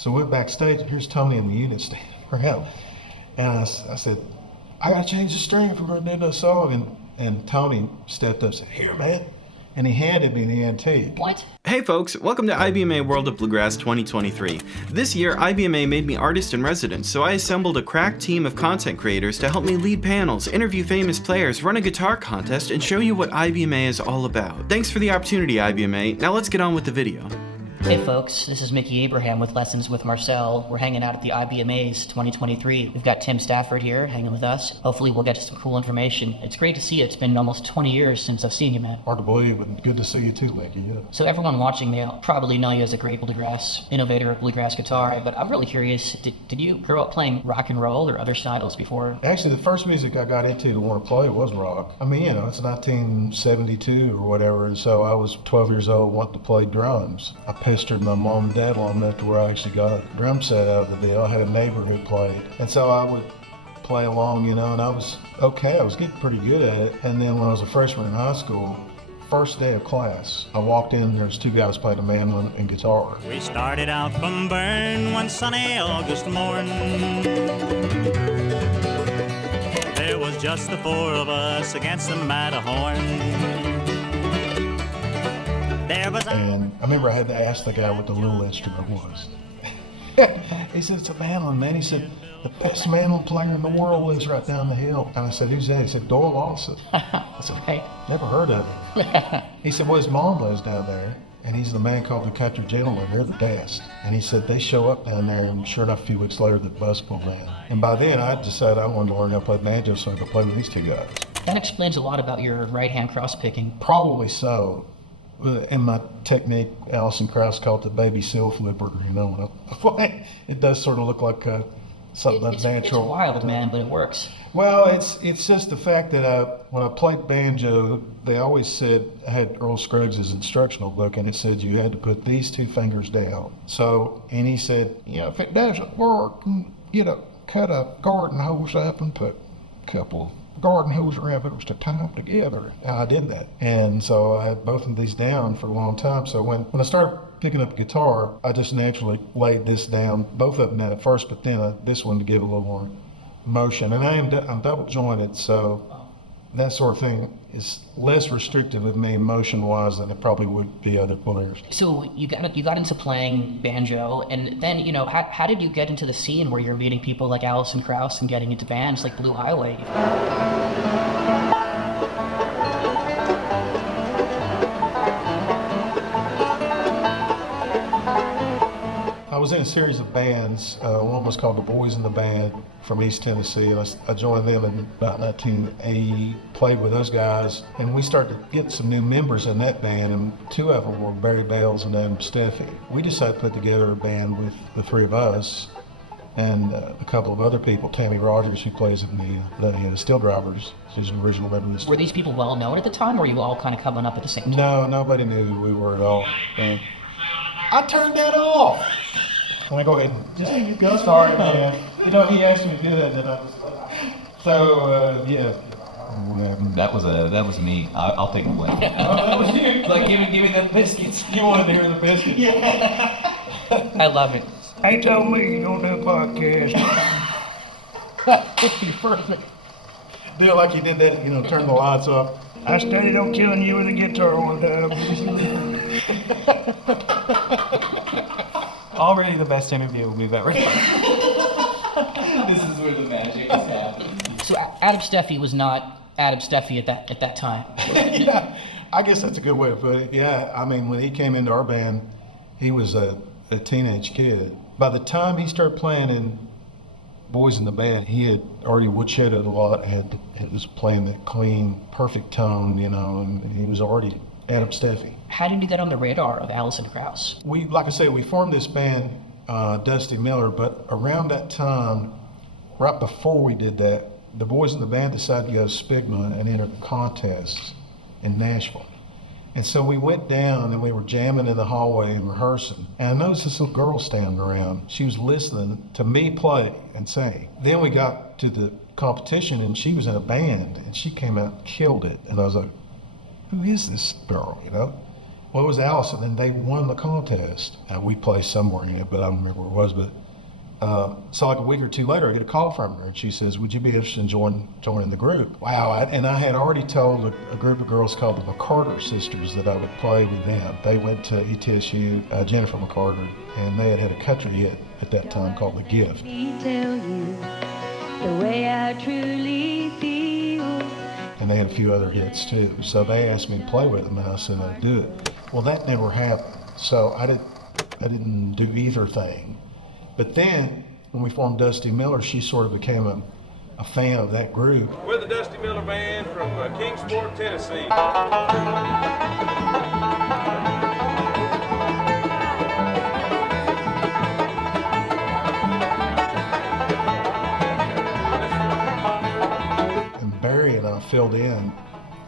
So we went backstage, and here's Tony in the unit standing around. And I said, I gotta change the string if we're gonna do this song. And Tony stepped up and said, here, man. And he handed me the antique. What? Hey folks, welcome to IBMA World of Bluegrass 2023. This year, IBMA made me artist in residence, so I assembled a crack team of content creators to help me lead panels, interview famous players, run a guitar contest, and show you what IBMA is all about. Thanks for the opportunity, IBMA. Now let's get on with the video. Hey folks, this is Mickey Abraham with Lessons with Marcel. We're hanging out at the IBMA's 2023. We've got Tim Stafford here hanging with us. Hopefully we'll get to some cool information. It's great to see you. It's been almost 20 years since I've seen you, man. Hard to believe, but good to see you too, Mickey, yeah. So everyone watching, they'll probably know you as a great bluegrass innovator of bluegrass guitar, but I'm really curious, did you grow up playing rock and roll or other styles before? Actually, the first music I got into to want to play was rock. I mean, it's 1972 or whatever, and so I was 12 years old wanting to play drums. I pestered my mom and dad long enough to where I actually got a drum set out of the deal. I had a neighbor who played, and so I would play along, and I was okay. I was getting pretty good at it. And then when I was a freshman in high school, first day of class, I walked in, there was two guys playing a mandolin and guitar. We started out from Bern one sunny August morning. There was just the four of us against the Matterhorn. And I remember I had to ask the guy what the little instrument was. He said, it's a mandolin, man. He said, the best mandolin player in the world lives right down the hill. And I said, who's that? He said, Doyle Lawson. I said, hey, never heard of him. He said, well, his mom lives down there, and he's the man called the Country Gentleman. They're the best. And he said, they show up down there, and sure enough, a few weeks later, the bus pulled in. And by then, I decided I wanted to learn how to play banjo so I could play with these two guys. That explains a lot about your right-hand cross-picking. Probably so. In my technique, Alison Krauss called it the baby seal flipper. When I play, it does sort of look like something that's natural. It's wild, man, but it works. Well, it's just the fact that when I played banjo, they always said, I had Earl Scruggs' instructional book, and it said you had to put these two fingers down. So, and he said, if it doesn't work, cut a garden hose up and put a couple of garden hose around it was to tie them together. And I did that. And so I had both of these down for a long time. So when I started picking up guitar, I just naturally laid this down, both of them at first, but then this one to give a little more motion. And I'm double jointed, so that sort of thing is less restrictive of me motion-wise than it probably would be other players. So you got into playing banjo, and then, how did you get into the scene where you're meeting people like Alison Krauss and getting into bands like Blue Highway? I was in a series of bands. One was called the Boys in the Band from East Tennessee, and I joined them in about 1980, played with those guys, and we started getting some new members in that band, and two of them were Barry Bales and Adam Steffi. We decided to put together a band with the three of us and a couple of other people, Tammy Rogers, who plays in the Steel Drivers. She's an original member of the Were these people well known at the time, or were you all kind of coming up at the same time? No, nobody knew who we were at all. And I turned that off. And I go ahead and just go. Sorry, man. He asked me to do that, and I was so yeah. That was me. I'll take the blame. Oh, that was you. Like, give me the biscuits. You wanted to hear the biscuits? Yeah. I love it. They told me you don't do a podcast. It'd be perfect. Do it like you did that, turn the lights off. I studied on killing you with a guitar one time. Already the best interview we've ever done. This is where the magic is happening. So Adam Steffi was not Adam Steffi at that time. Yeah, I guess that's a good way to put it. Yeah, I mean, when he came into our band, he was a teenage kid. By the time he started playing in Boys in the Band, he had already woodshedded a lot, and was playing that clean, perfect tone, and he was already Adam Steffi. How did you get on the radar of Alison Krauss? Like I say, we formed this band, Dusty Miller, but around that time, right before we did that, the boys in the band decided to go to Spigma and enter the contest in Nashville. And so we went down and we were jamming in the hallway and rehearsing. And I noticed this little girl standing around. She was listening to me play and sing. Then we got to the competition and she was in a band and she came out and killed it. And I was like, who is this girl, Well, Well, it was Allison, and they won the contest. We placed somewhere in it, but I don't remember where it was. But so like a week or two later, I get a call from her, and she says, "Would you be interested in joining the group?" Wow! And I had already told a group of girls called the McCarter sisters that I would play with them. They went to ETSU, Jennifer McCarter, and they had a country hit at that time called "The Gift." Tell you the way I truly feel. And they had a few other hits too. So they asked me to play with them, and I said I'd do it. Well, that never happened. So I didn't do either thing. But then, when we formed Dusty Miller, she sort of became a fan of that group. We're the Dusty Miller Band from Kingsport, Tennessee. And Barry and I filled in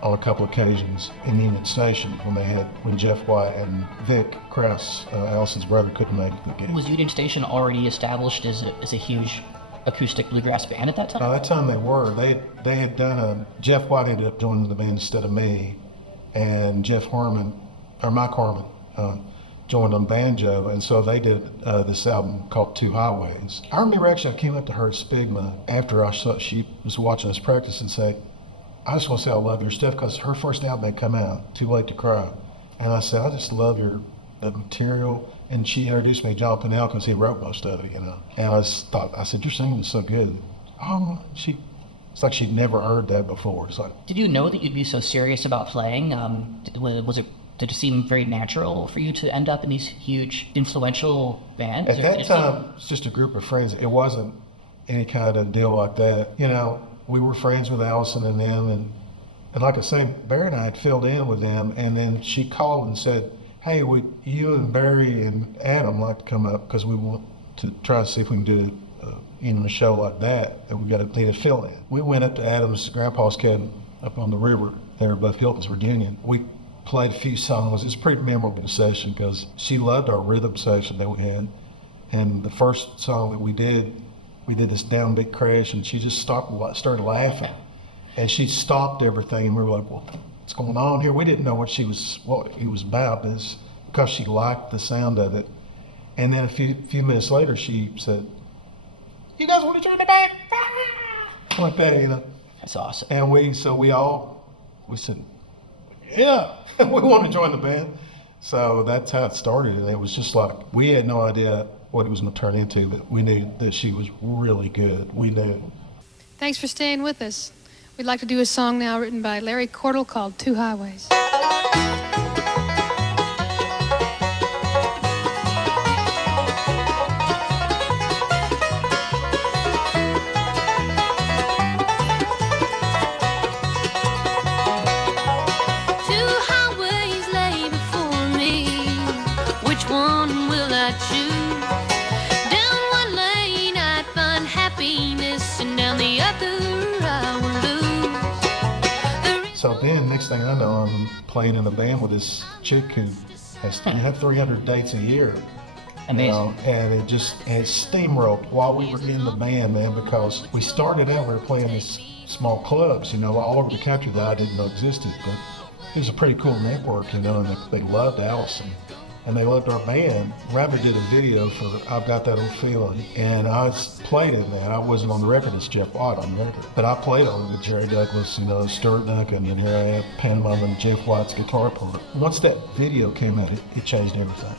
on a couple occasions in Union Station when Jeff White and Vic Krause, Allison's brother, couldn't make the game. Was Union Station already established as a huge acoustic bluegrass band at that time? By that time they were. They had done Jeff White ended up joining the band instead of me, and Mike Harmon, joined on banjo, and so they did this album called Two Highways. I remember actually I came up to her at Spigma after I saw she was watching us practice and said, "I just want to say I love your stuff," because her first album had come out, Too Late to Cry. And I said, "I just love the material." And she introduced me to John Pennell because he wrote most of it, And I said, "Your singing is so good." Oh, it's like she'd never heard that before. It's like, did you know that you'd be so serious about playing? Did it seem very natural for you to end up in these huge, influential bands? At that time, it's just a group of friends. It wasn't any kind of deal like that. We were friends with Allison and them, and like I say, Barry and I had filled in with them, and then she called and said, "Hey, would you and Barry and Adam like to come up, because we want to try to see if we can do a show like that we need a fill in." We went up to Adam's grandpa's cabin up on the river there above Hilton's, Virginia. We played a few songs. It's a pretty memorable session because she loved our rhythm section that we had, and the first song that we did this downbeat crash, and she just started laughing, and she stopped everything, and we were like, "Well, what's going on here?" We didn't know what it was about, because she liked the sound of it. And then a few minutes later, she said, "You guys want to join the band?" Like that, That's awesome. And we said, "Yeah, we want to join the band." So that's how it started, and it was just like, we had no idea what it was going to turn into, but we knew that she was really good. We knew. Thanks for staying with us. We'd like to do a song now written by Larry Cordell called Two Highways. So then, next thing I know, I'm playing in a band with this chick who has 300 dates a year. Amazing. And it steamrolled while we were in the band, man, because we started out, we were playing these small clubs, all over the country that I didn't know existed. But it was a pretty cool network, and they loved Allison. And they loved our band. Rabbit did a video for I've Got That Old Feeling, and I played in that. I wasn't on the record, it's Jeff White on the record. But I played on it with Jerry Douglas, Stuart Duncan, and here I am, pantomiming Jeff White's guitar part. Once that video came out, it changed everything.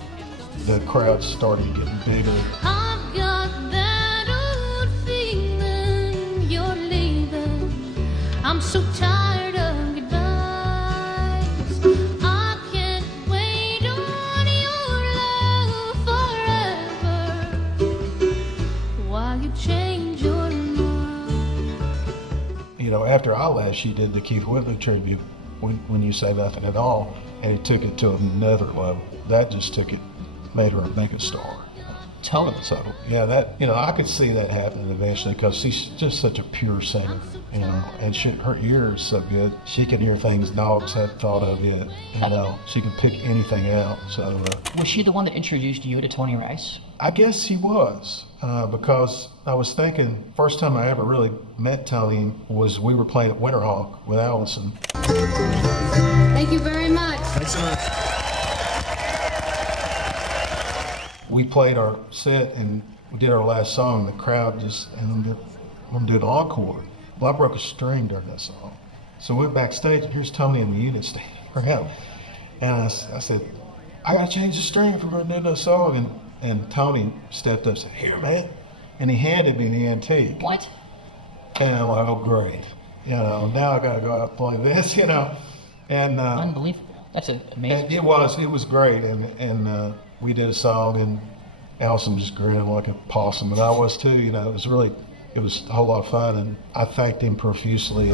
The crowd started getting bigger. I've got that old feeling you're leaving. I'm so tired of goodbyes. I can't wait on your love forever while you change your mind. After I left, she did the Keith Whitley tribute, When You Say Nothing at All, and it took it to another level. That just made her a mega star. Totally. So yeah, that I could see that happening eventually, because she's just such a pure singer, and her ear is so good. She can hear things dogs hadn't thought of yet. She can pick anything out. So was she the one that introduced you to Tony Rice? I guess she was, because I was thinking, first time I ever really met Tony was we were playing at Winter Hawk with Allison. Thank you very much. Thanks so much. we played our set and we did our last song. The crowd just, and I'm doing an encore. Well, I broke a string during that song. So we went backstage, and here's Tony in the unit standing around. And I said, I gotta change the string if we're gonna do another song. And Tony stepped up and said, here, man. And he handed me the antique. What? And I'm like, oh, great. Now I gotta go out and play this, And Unbelievable. That's amazing. and it was great. And we did a song, and Allison just grinned like a possum, and I was too. It was a whole lot of fun, and I thanked him profusely.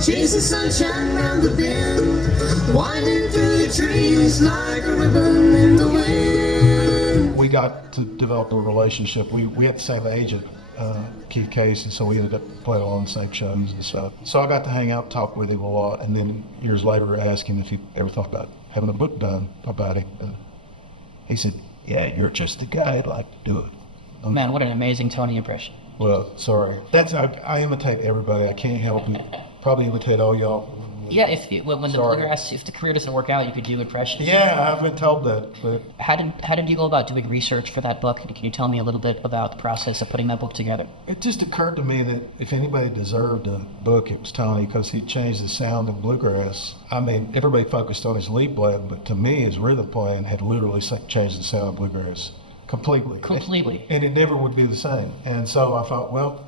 Chasing sunshine round the bend, winding through the trees like a ribbon in the wind. We got to develop a relationship. We had the same age of Keith Case, and so we ended up playing on the same shows and stuff. So I got to hang out, talk with him a lot, and then years later I asked him if he ever thought about having a book done about him. He said, yeah, you're just the guy I'd like to do it. Man, what an amazing Tony impression. Well, sorry. I imitate everybody. I can't help it. Probably imitate all y'all. Yeah, when the Bluegrass, if the career doesn't work out, you could do impressions. Yeah, I've been told that. But How did you go about doing research for that book? Can you tell me a little bit about the process of putting that book together? it just occurred to me that if anybody deserved a book, it was Tony, because he changed the sound of Bluegrass. I mean, everybody focused on his lead playing, but to me, his rhythm playing had literally changed the sound of Bluegrass completely. Completely. And it never would be the same. And so I thought, well,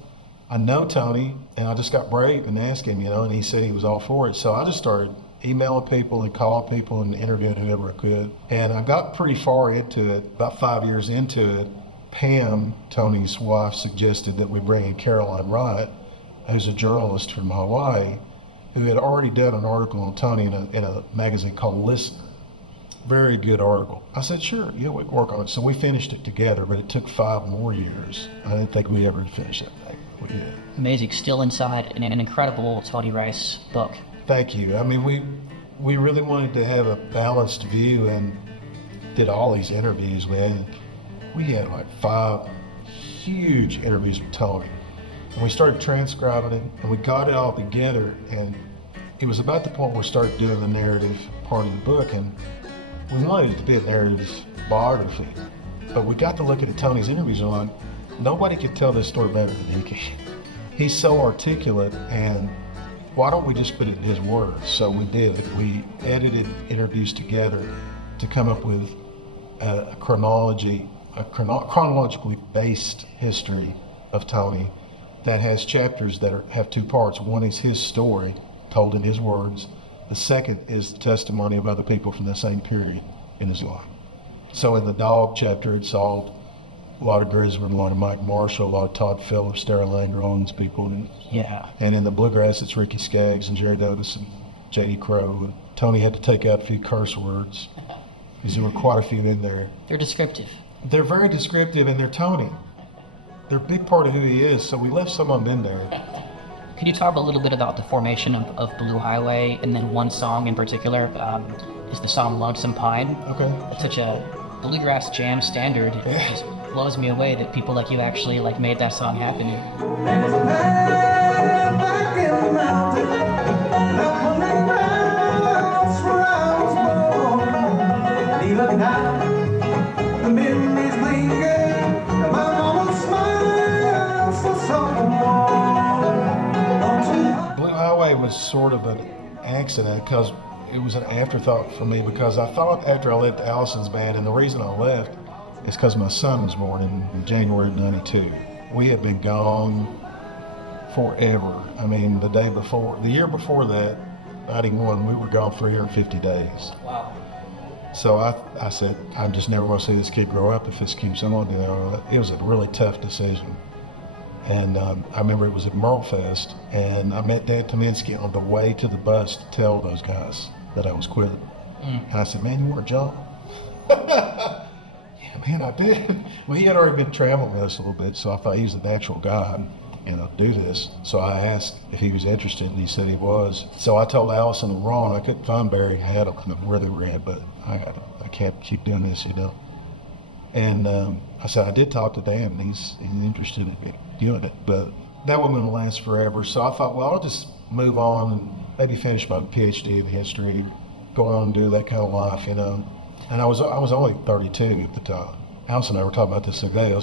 I know Tony, and I just got brave and asked him, and he said he was all for it. So I just started emailing people and calling people and interviewing whoever I could. And I got pretty far into it. About 5 years into it, Pam, Tony's wife, suggested that we bring in Caroline Wright, who's a journalist from Hawaii, who had already done an article on Tony in a magazine called Listen. Very good article. I said, sure, yeah, we can work on it. So we finished it together, but it took 5 more years. I didn't think we'd ever finish that thing. We did. Amazing. Still inside an incredible Tony Rice book. Thank you. I mean, we really wanted to have a balanced view and did all these interviews. We had like 5 huge interviews with Tony. And we started transcribing it, and we got it all together, and it was about the point where we started doing the narrative part of the book, and we wanted it to be a narrative biography. But we got to look at Tony's interviews and like, nobody could tell this story better than he can. He's so articulate, and why don't we just put it in his words? So we did. We edited interviews together to come up with a chronologically based history of Tony that has chapters that have 2 parts. One is his story, told in his words. The second is the testimony of other people from the same period in his life. So in the dog chapter, it's all a lot of Griswold, a lot of Mike Marshall, a lot of Todd Phillips, Darrell Langer, all these people. Yeah. And in the Bluegrass, it's Ricky Skaggs and Jared Otis and J.D. Crowe. And Tony had to take out a few curse words because there were quite a few in there. They're descriptive. They're very descriptive, and they're Tony. They're a big part of who he is, so we left some of them in there. Could you talk a little bit about the formation of Blue Highway, and then one song in particular is the song Lonesome Pine. Okay. It's such a Bluegrass jam standard. It just blows me away that people like you actually made that song happen. Blue Highway was sort of an accident because it was an afterthought for me, because I thought after I left Allison's band, and the reason I left is because my son was born in January of '92. We had been gone forever. I mean, the year before that, 91, we were gone 350 days. Wow. So I said, I'm just never going to see this kid grow up if this keeps on. It was a really tough decision. And I remember it was at Merlefest, and I met Dan Tominski on the way to the bus to tell those guys that I was quitting. And I said, man, you want a job? Yeah, man, I did. Well, he had already been traveling with us a little bit, so I thought he was a natural guy. do this. So I asked if he was interested, and he said he was. So I told Allison and Ron I couldn't find Barry. I had them where they were at, but I can't keep doing this, And I said, I did talk to Dan, and he's interested in doing it, but that wasn't going to last forever. So I thought, well, I'll just move on and maybe finish my PhD in history, go on and do that kind of life, And I was only 32 at the time. Allison and I were talking about this today.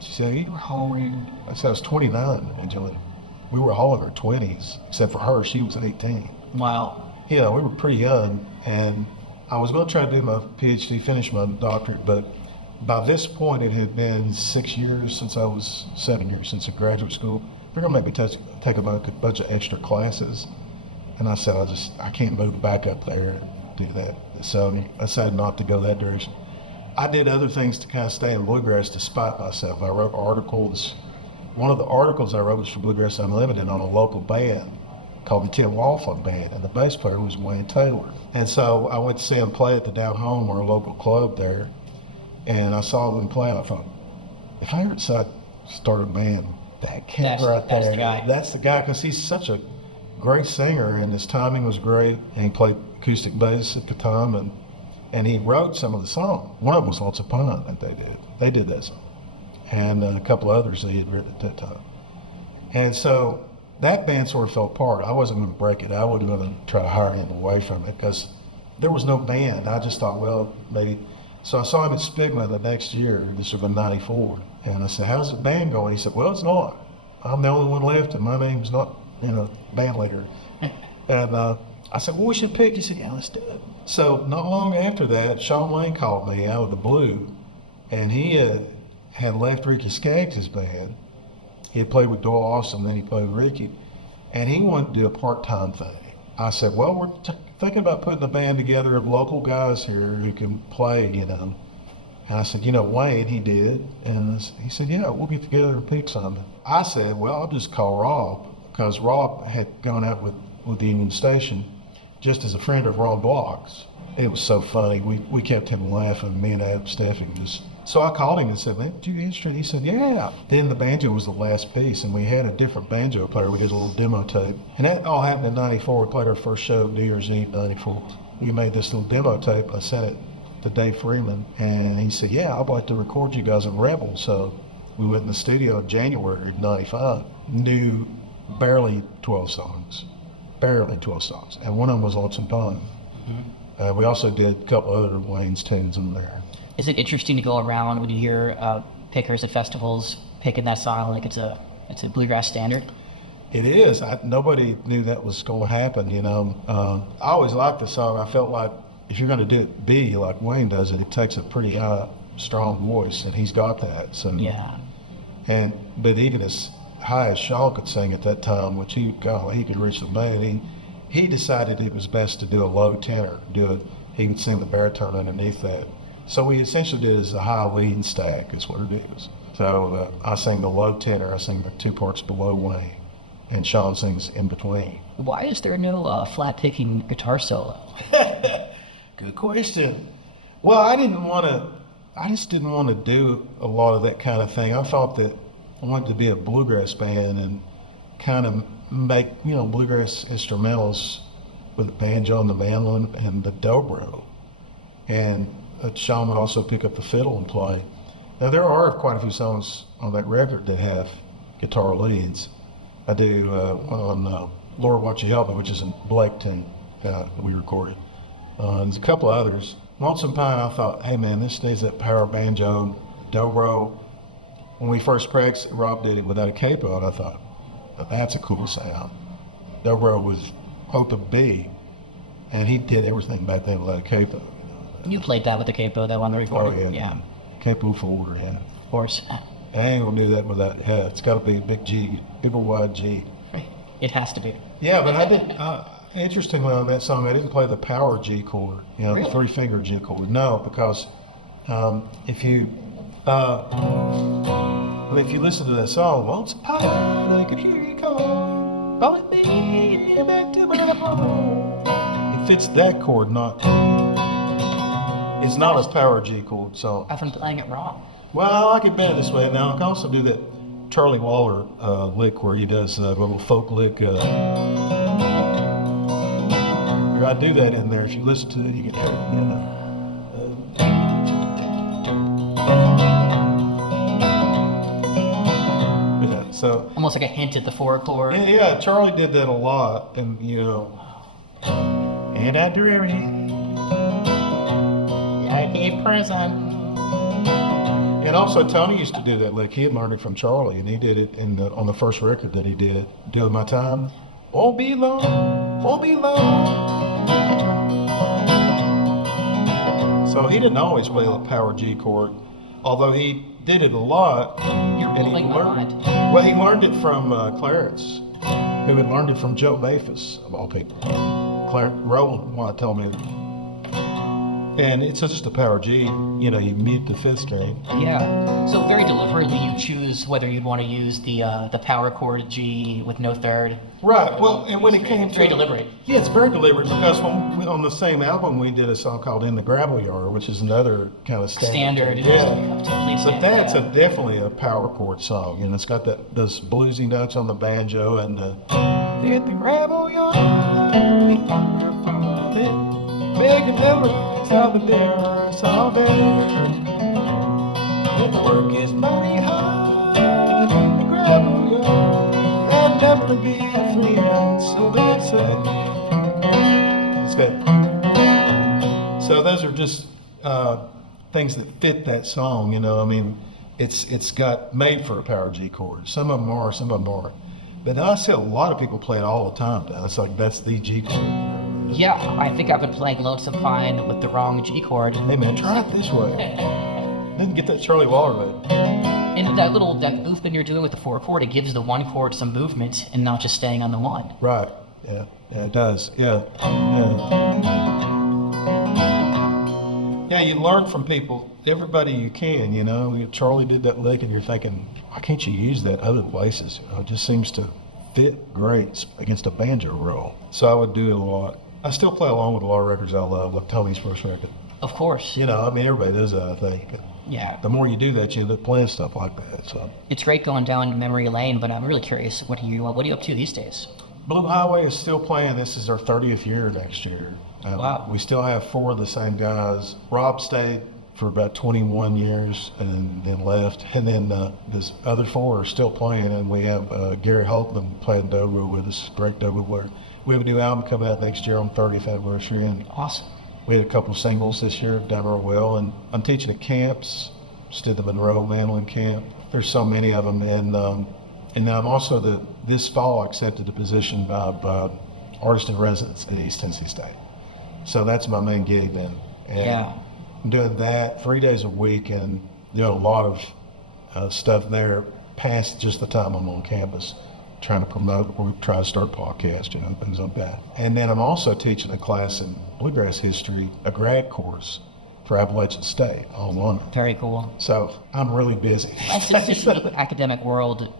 She said, you were hauling. I said, I was 29, Angela. We were hauling our 20s, except for her, she was 18. Wow. We were pretty young, and I was going to try to do my PhD, finish my doctorate, but by this point, it had been 6 years since I was 7 years since I graduate school. They're going to make me take a bunch of extra classes. And I said, I can't move back up there and do that. So I decided not to go that direction. I did other things to kind of stay in Bluegrass despite myself. I wrote articles. One of the articles I wrote was for Bluegrass Unlimited on a local band called the Tim Laughlin Band, and the bass player was Wayne Taylor. And so I went to see him play at the Down Home, or a local club there, and I saw them play, and I thought, if I ever decide to start a band, that kid right there, that's the guy, because he's such a great singer, and his timing was great, and he played acoustic bass at the time, and he wrote some of the songs. One of them was Lots of Pine that they did. They did that song. And a couple others they had written at that time. And so that band sort of fell apart. I wasn't going to break it. I wasn't going to try to hire him away from it because there was no band. I just thought, well, maybe. So I saw him at Spigma the next year. This was in '94. And I said, how's the band going? He said, well, it's not. I'm the only one left, and my name's not, band leader. And I said, well, we should pick. He said, yeah, let's do it. So not long after that, Sean Lane called me out of the blue, and he had left Ricky Skaggs' band. He had played with Doyle Austin, then he played with Ricky, and he wanted to do a part-time thing. I said, well, we're thinking about putting a band together of local guys here who can play, And I said, Wayne, he did. And he said, yeah, we'll get together and pick something. I said, well, I'll just call Rob, because Rob had gone out with the Union Station just as a friend of Ron Block's. It was so funny. We kept him laughing, me and Stephanie just. So I called him and said, man, did you interested? He said, yeah. Then the banjo was the last piece, and we had a different banjo player. We did a little demo tape. And that all happened in '94. We played our first show New Year's Eve, '94. We made this little demo tape. I sent it to Dave Freeman, and he said, yeah, I'd like to record you guys in Rebel. So we went in the studio in January of '95, knew barely 12 songs. And one of them was Lonesome Pine. Mm-hmm. We also did a couple other Wayne's tunes in there. Is it interesting to go around when you hear pickers at festivals picking that song like it's a bluegrass standard? It is. Nobody knew that was going to happen, I always liked the song. I felt like if you're going to do it B like Wayne does it takes a pretty strong voice, and he's got that. So yeah. But even as high as Shaw could sing at that time, which he could reach the band, he decided it was best to do a low tenor. He would sing the baritone underneath that. So we essentially did it as a high lead stack, is what it is. So I sing the low tenor, I sing the two parts below Wayne, and Sean sings in between. Why is there no flat picking guitar solo? Good question. Well, I just didn't want to do a lot of that kind of thing. I thought that I wanted to be a bluegrass band and kind of make, bluegrass instrumentals with the banjo and the mandolin and the dobro. And Sean would also pick up the fiddle and play. Now, there are quite a few songs on that record that have guitar leads. I do one on Lord Watch You Help Me, which is in Blaketon that we recorded. There's a couple others. Lonesome Pine, I thought, hey man, this needs that power banjo, dobro. When we first practiced, Rob did it without a capo, and I thought, that's a cool sound. Dobro was hope of B, and he did everything back then without a capo. You played that with the capo, though, on the recording. Oh, yeah. Capo forward, yeah. Of course. I ain't gonna do that without, it's gotta be a big G, big old wide G. It has to be. Yeah, but I did, interestingly on that song, I didn't play the power G chord, Really? The 3-finger G chord. No, because if you listen to that song, once upon I could hear you calling, calling me back to my home. It fits that chord, it's not a power G chord song. I've been playing it wrong. Well, I like it better this way. Now I can also do that Charlie Waller lick where he does a little folk lick. I do that in there. If you listen to it, you can hear it. You know. Yeah, so Almost like a hint at the 4 chord. yeah, Charlie did that a lot, and you know, and I dreary, like a prison. And also Tony used to do that lick. He had learned it from Charlie, and he did it on the first record that he did, "Doing My Time." Won't be long, won't be long. So he didn't always play a power G chord, although he did it a lot. You're blowing my mind. Well, he learned it from Clarence, who had learned it from Joe Bafus, of all people. Roland told me. And it's just a power G, you know, you mute the 5th string. Yeah. So very deliberately you choose whether you'd want to use the power chord G with no 3rd. Right. Well, and when it came It's to... very deliberate. Yeah, it's very deliberate because on the same album we did a song called "In the Gravel Yard," which is another kind of standard. Yeah. But that's definitely a power chord song, and it's got those bluesy notes on the banjo and "In the gravel yard, we hunger for it, making memories of the dearest of it. If the work is mighty hard in the gravel yard, there'll never be a freedom, so they say." It's good. So those are just things that fit that song, you know. I mean, it's got made for a power G chord. Some of them are, some of them aren't. But I see a lot of people play it all the time now. It's like that's the G chord. Yeah, I think I've been playing Lonesome Pine with the wrong G chord. Hey man, try it this way. Then get that Charlie Waller lick. And that movement you're doing with the 4 chord, it gives the 1 chord some movement and not just staying on the 1. Right. Yeah, it does. Yeah. Yeah, you learn from people, everybody you can, you know. Charlie did that lick and you're thinking, why can't you use that other places? You know, it just seems to fit great against a banjo roll. So I would do it a lot. I still play along with a lot of records I love, like Tony's first record. Of course. You know, I mean, everybody does that, I think. Yeah. The more you do that, you end up playing stuff like that. So It's great going down memory lane, but I'm really curious, what are you up to these days? Blue Highway is still playing. This is our 30th year next year. Wow. We still have 4 of the same guys. Rob stayed for about 21 years and then left. And then this other 4 are still playing. And we have Gary Holtman playing dobro with us, great dobro player. We have a new album coming out next year on 30th anniversary. And Awesome. we had a couple of singles this year, done real well. And I'm teaching at camps. Just did the Monroe Mandolin Camp. There's so many of them. And then I'm also this fall accepted the position by artist in residence at East Tennessee State. So that's my main gig then. And Yeah. I'm doing that 3 days a week and doing a lot of stuff there past just the time I'm on campus, trying to promote or try to start podcasts, you know, things like that. And then I'm also teaching a class in Bluegrass history, a grad course for Appalachian State online. Very cool. So I'm really busy. That's just the academic world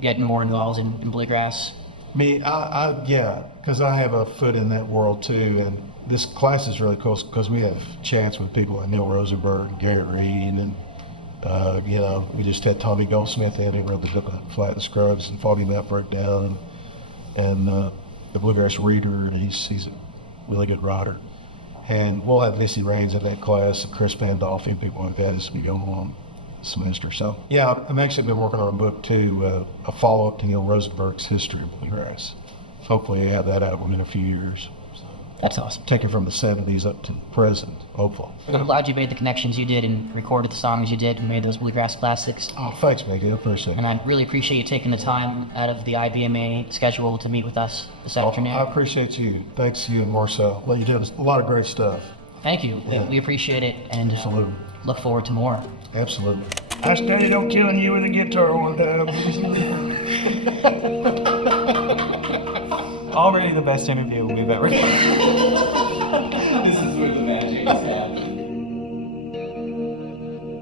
getting more involved in Bluegrass. Yeah, because I have a foot in that world too, and this class is really cool because we have chats with people like Neil Rosenberg and Garrett Reed, and you know, we just had Tommy Goldsmith in. He wrote the book Flat and Scrubs and Foggy Mouth Breakdown, and the Bluegrass Reader, and he's a really good writer. And we'll have Missy Raines in that class, and Chris Pandolfi, and people like that as we go along the semester. So yeah, I've actually been working on a book too, a follow-up to Neil Rosenberg's History of Bluegrass. Hopefully I have that out within a few years. That's awesome. Taking from the 70s up to the present, hopefully. I'm glad you made the connections you did and recorded the songs you did and made those Bluegrass classics. Oh, thanks, Mickey. I appreciate it. And I really appreciate you taking the time out of the IBMA schedule to meet with us this afternoon. I appreciate you. Thanks to you and Marcel. Well, you did a lot of great stuff. Thank you. Yeah. We appreciate it and Absolutely. look forward to more. Absolutely. I studied on killing you with a guitar one time. Already the best interview we've ever done. This is where the magic is happening.